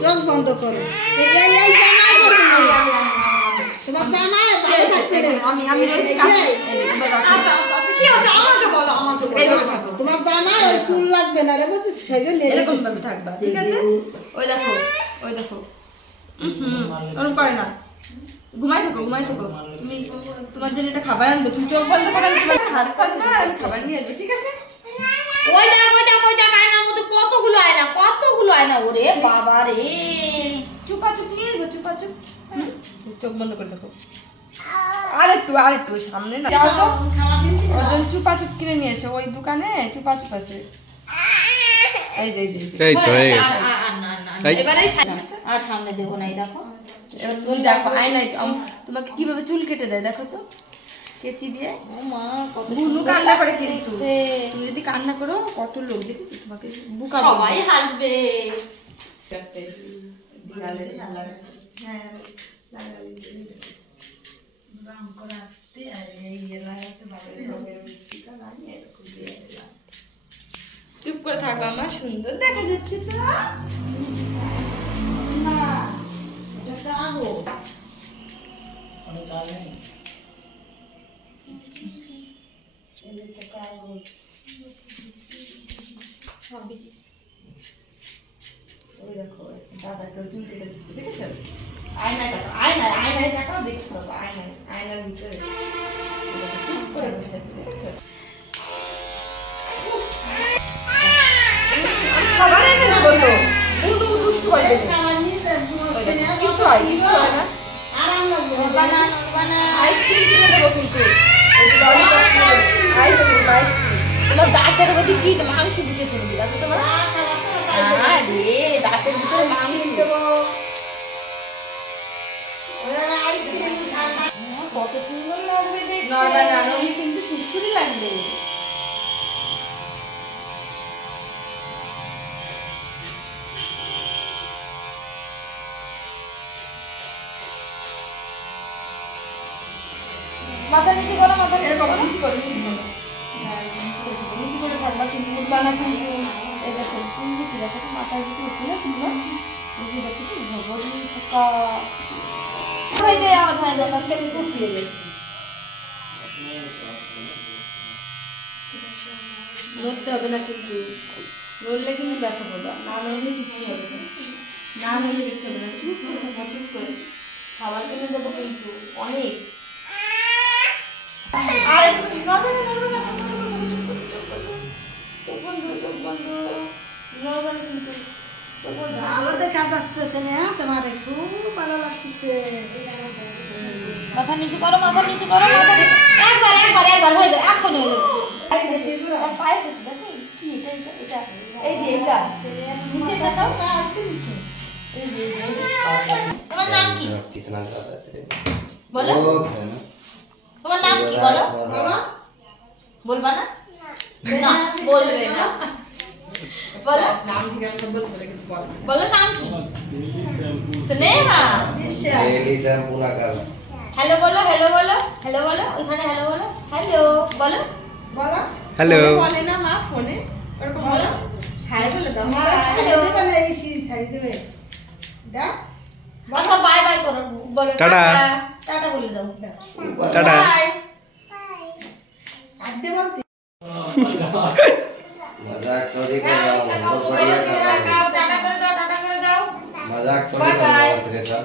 চোখ বন্ধ করো তোমার জামা চুল লাগবে না রে বুঝছিস সেই জন্য এরকম ভাবে থাকবা ঠিক আছে ওই দেখো ওরকম করে না ঘুমাই থাকো তুমি তোমার জন্য এটা খাবার আনবো তুমি চোখ বন্ধ করে তোমার হাত পাতবে খাবার নিয়ে আসবে ঠিক আছে ওই দেখ আয়নার মধ্যে কতগুলো আয়না ওরে বাবা রে চুপাচুপ নিয়ে আসবো চুপাচুপ চোখ বন্ধ করে থাকো আরেকটু সামনে না যাও তো ওজন চুপাচুপ কিনে নিয়ে এসো ওই দোকানে চুপাচুপ আছে এই তো এবারে আর সামনে দেবো না এই দেখো এবার তুমি দেখো আয়নায় তোমাকে কিভাবে চুল কেটে দেয় দেখো তো কেচি দিয়ে ও মা কত বুনু কান্না করে কিন্তু তুমি যদি কান্না করো কত লোক দেখেছো তোমাকে বুকা সবাই হাসবে হ্যাঁ রাম করাতে আর এই লাগাতে চুপ করে থাকো আমার সুন্দর দেখা যাচ্ছে তো না যাবো আমি চাই না দাদাকে চুল কেটে দিচ্ছে দেখেছো আয়নায় দেখাও দেখতে পাবো আয়নার ভিতরে চুপ করে বসে খাবার এনে দেবো তো দুষ্টু করে আরাম লাগবে আইসক্রিম কিনে দেবো কিন্তু তোমার দাঁতের মধ্যে কি মাংস দিতে চলবি দেখো তোমার দাঁতের ভিতরে মাংস দেবো কত সুন্দর লাগবে দেখতে কিন্তু সুন্দরই লাগবে মাথা নিচে করো নিচে করে থাকবা কিন্তু উঠবা না কিন্তু এই দেখো দেখো মাথার দিকে উঠলে কিন্তু নড়তে হবে না কিন্তু নড়লে কিন্তু ব্যথা পাবা না নড়লে কিছু হবে না নড়লে কিছু হবে না চুপ করে খাবার কিনে দেবো কিন্তু অনেক আর ভালো দেখা যাচ্ছে তোমার খুব ভালো লাগতেছে মাথা নিচু করো একবার হয়ে যাবে এখন তোমার নাম কি বলো তোমার নাম কি বলো বলবা না বলবে না बोलो नाम बोलो नाम की स्नेहा हेलो बोलो इखाने हेलो बोलो हेलो बोले ना माँ फोने बोलो हाय बोलो दाओ हेलो अच्छा बाय बाय करो बोलो टाटा बोले दाओ टाटा मजाक थोड़ी कर रहा हूँ टाटा कर दो मजाक थोड़ी कर रहा हूँ तेरे साथ